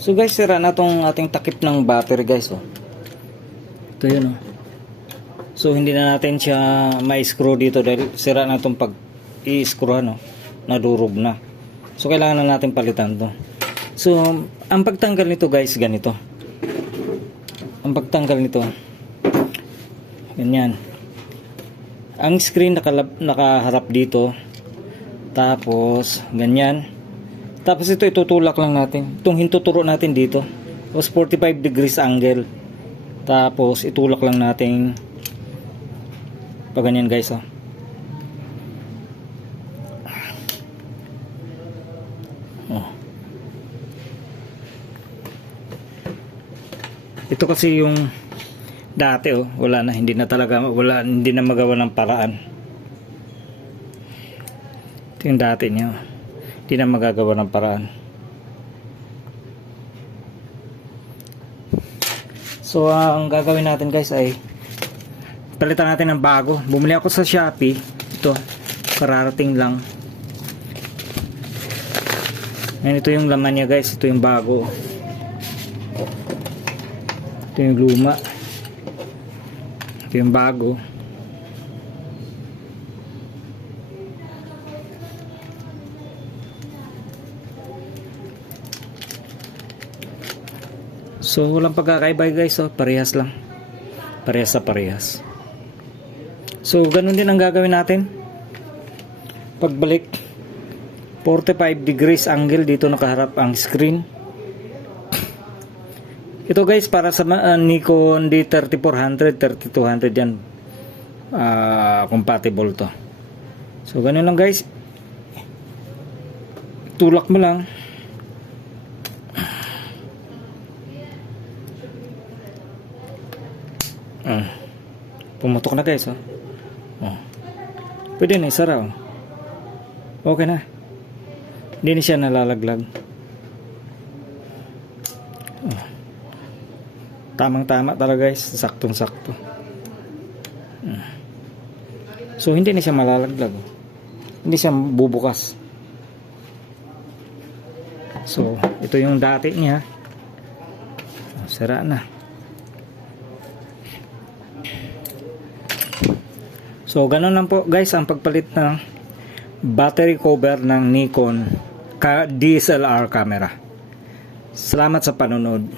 So guys, sira na tong ating takip ng battery guys, oh. Ito yun, oh. So hindi na natin siya ma-screw dito dahil sira na tong pag i-screw, no. Nadurog na. So kailangan na natin palitan to. So ang pagtanggal nito guys, ganito. Ang pagtanggal nito, ganyan. Ang screen nakaharap dito. Tapos ganyan. Tapos ito itutulak lang natin. Itong hintuturo natin dito. Tapos 45 degrees angle. Tapos itulak lang natin pag ganyan guys, oh. Oh. Ito kasi yung dati, oh, wala na, hindi na talaga, hindi na magawa ng paraan. Ito yung dati niya, hindi na magagawa ng paraan. So ang gagawin natin guys ay palitan natin ng bago. Bumili ako sa Shopee. Ito, kararating lang. Ayan, ito yung laman niya guys. Ito yung bago. Ito yung luma. Ito yung bago. So walang pagkakaiba guys, oh. Parehas lang. Parehas sa parehas. So ganun din ang gagawin natin. Pagbalik 45 degrees angle dito nakaharap ang screen. Ito guys para sa Nikon D3400, 3200 yan. Compatible to. So ganun lang guys. Tulak mo lang. Pumutok na guys, oh. Oh. Pwede na isara, oh. Okay na. Hindi na siya nalalaglag. Oh. Tamang tama talaga guys, saktong sakto. So hindi na siya malalaglag, oh. Hindi siya bubukas. So ito yung dati niya. Oh, sira na. So ganun lang po guys ang pagpalit ng battery cover ng Nikon DSLR camera. Salamat sa panonood.